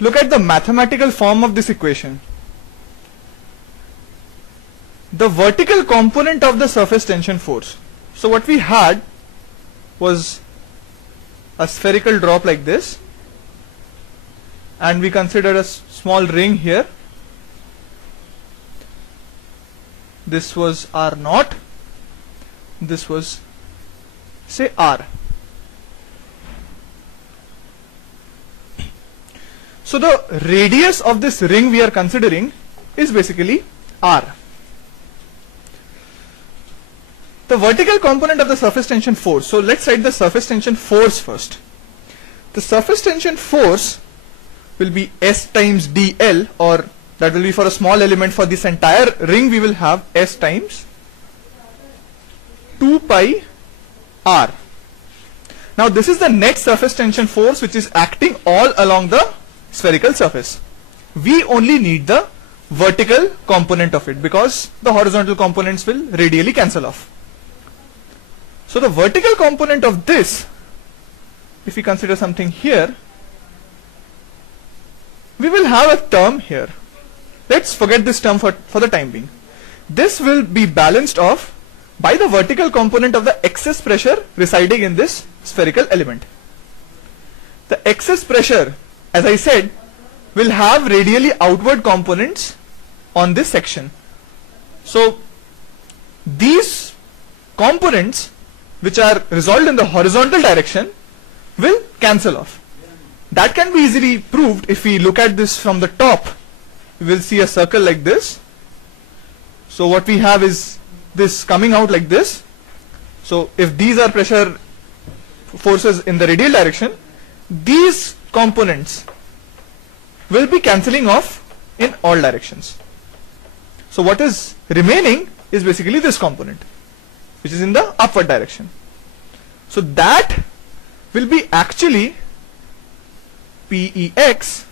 Look at the mathematical form of this equation. The vertical component of the surface tension force. So what we had was a spherical drop like this, and we considered a small ring here. This was R naught, this was say R. So the radius of this ring we are considering is basically R. The vertical component of the surface tension force. So let's write the surface tension force first. The surface tension force will be S times dl, or that will be for a small element. For this entire ring we will have S times 2 pi R. Now this is the net surface tension force which is acting all along the spherical surface. We only need the vertical component of it because the horizontal components will radially cancel off. So the vertical component of this, if we consider something here, we will have a term here. Let's forget this term for the time being. This will be balanced off by the vertical component of the excess pressure residing in this spherical element. The excess pressure, as I said, will have radially outward components on this section. So these components which are resolved in the horizontal direction will cancel off. That can be easily proved if we look at this from the top. We will see a circle like this. So what we have is this coming out like this. So if these are pressure forces in the radial direction, these components will be cancelling off in all directions. So what is remaining is basically this component, which is in the upward direction. So that will be actually Pex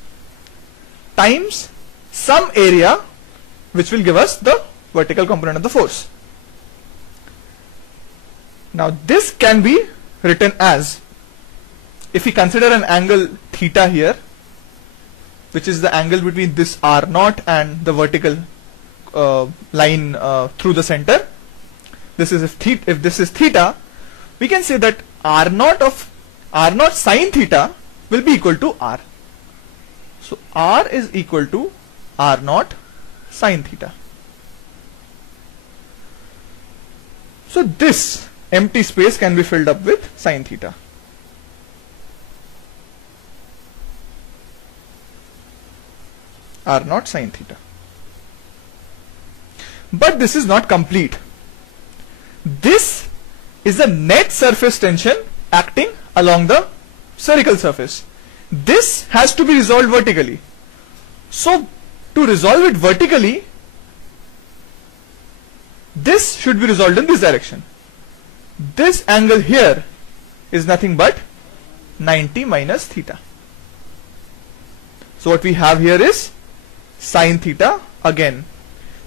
times some area which will give us the vertical component of the force. Now this can be written as, if we consider an angle theta here, which is the angle between this R naught and the vertical line through the center. This is if this is theta, we can say that R naught sine theta will be equal to R. So R is equal to R naught sine theta. So this empty space can be filled up with sine theta. R naught sine theta. But this is not complete. This is the net surface tension acting along the spherical surface. This has to be resolved vertically. So to resolve it vertically, this should be resolved in this direction. This angle here is nothing but 90 minus theta. So what we have here is sine theta. Again,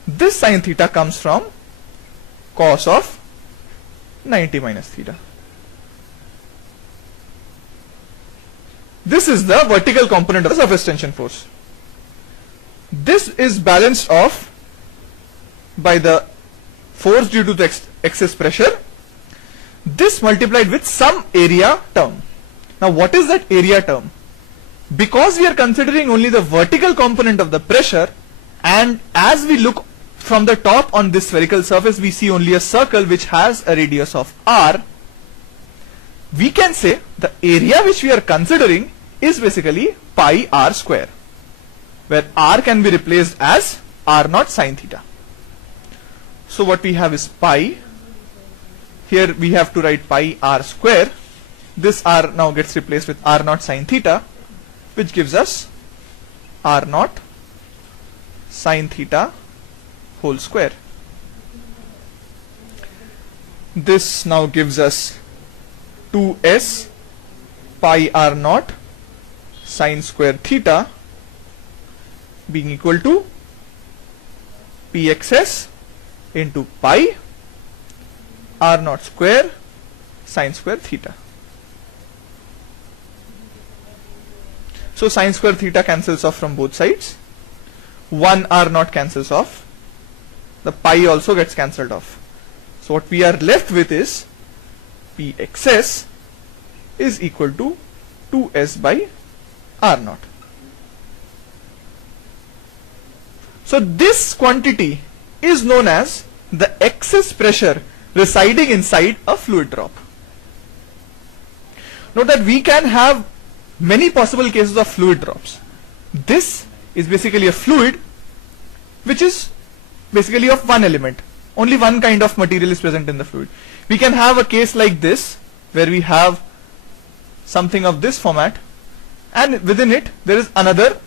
this sine theta comes from cos of 90 minus theta. This is the vertical component of the surface tension force. This is balanced off by the force due to the excess pressure, this multiplied with some area term. Now what is that area term? Because we are considering only the vertical component of the pressure, and as we look from the top on this spherical surface, we see only a circle which has a radius of R. We can say the area which we are considering is basically pi R square, where R can be replaced as R naught sine theta. So what we have is pi. Here we have to write pi R square. This R now gets replaced with R naught sine theta, which gives us R naught sine theta whole square. This now gives us 2s pi R naught sine square theta being equal to Pxs into pi R naught square sine square theta. So sine square theta cancels off from both sides. 1 r naught cancels off. The pi also gets cancelled off. So what we are left with is Pxs is equal to 2s by r naught. So this quantity is known as the excess pressure residing inside a fluid drop. Note that we can have many possible cases of fluid drops. This is basically a fluid which is basically of one element. Only one kind of material is present in the fluid. We can have a case like this where we have something of this format and within it there is another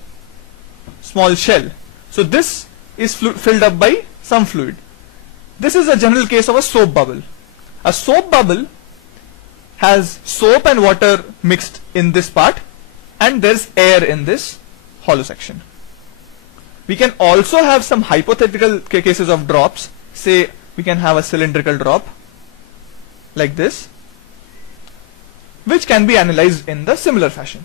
small shell. So this is filled up by some fluid. This is a general case of a soap bubble. A soap bubble has soap and water mixed in this part and there's air in this hollow section. We can also have some hypothetical cases of drops. Say we can have a cylindrical drop like this, which can be analyzed in the similar fashion.